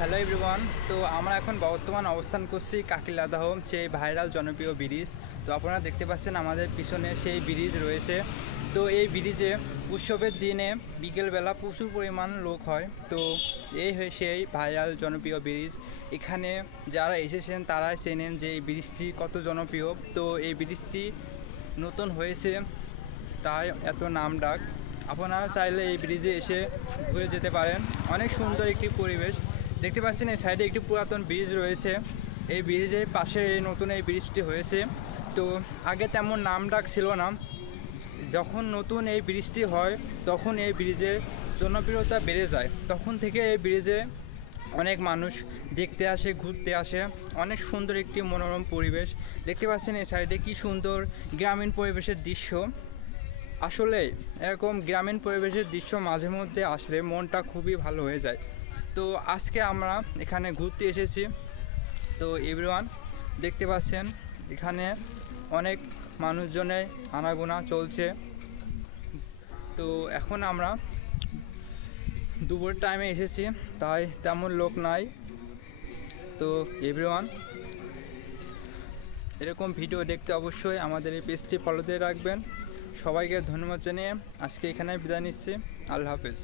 Hello everyone. তো আমরা এখন বর্তমান অবস্থান করছি কাকিলাদাহ, সেই ভাইরাল জনপ্রিয় ব্রিজ। তো আপনারা দেখতে পাচ্ছেন আমাদের পিছনে সেই ব্রিজ রয়েছে। তো এই ব্রিজে উৎসবের দিনে বিকেলবেলা প্রচুর পরিমাণ লোক হয়। তো এই সেই ভাইরাল জনপ্রিয় ব্রিজ। এখানে যারা এসেছেন তারাই চেনেন যে এই ব্রিজটি কত জনপ্রিয়। তো এই ব্রিজটি নতুন হয়েছে তাই এত নাম ডাক। আপনারা চাইলে এই ব্রিজে এসে ঘুরে যেতে পারেন। অনেক সুন্দর একটি পরিবেশ দেখতে পাচ্ছেন। এই সাইডে একটি পুরাতন ব্রিজ রয়েছে। এই ব্রিজের পাশে এই নতুন এই ব্রিজটি হয়েছে। তো আগে তেমন নাম ডাক ছিল না। যখন নতুন এই ব্রিজটি হয় তখন এই ব্রিজের জনপ্রিয়তা বেড়ে যায়। তখন থেকে এই ব্রিজে অনেক মানুষ দেখতে আসে, ঘুরতে আসে। অনেক সুন্দর একটি মনোরম পরিবেশ দেখতে পাচ্ছেন। এই সাইডে কি সুন্দর গ্রামীণ পরিবেশের দৃশ্য। আসলে এরকম গ্রামীণ পরিবেশের দৃশ্য মাঝে মধ্যে আসলে মনটা খুবই ভালো হয়ে যায়। তো আজকে আমরা এখানে ঘুরতে এসেছি। তো এভরিওয়ান দেখতে পাচ্ছেন এখানে অনেক মানুষজনের আনাগোনা চলছে। তো এখন আমরা দুপুর টাইমে এসেছি তাই তেমন লোক নাই। তো এভরিওয়ান এরকম ভিডিও দেখতে অবশ্যই আমাদের এই পেজটি ফলো দিয়ে রাখবেন। সবাইকে ধন্যবাদ জানিয়ে আজকে এখানে বিদায় নিচ্ছি। আল্লাহ হাফেজ।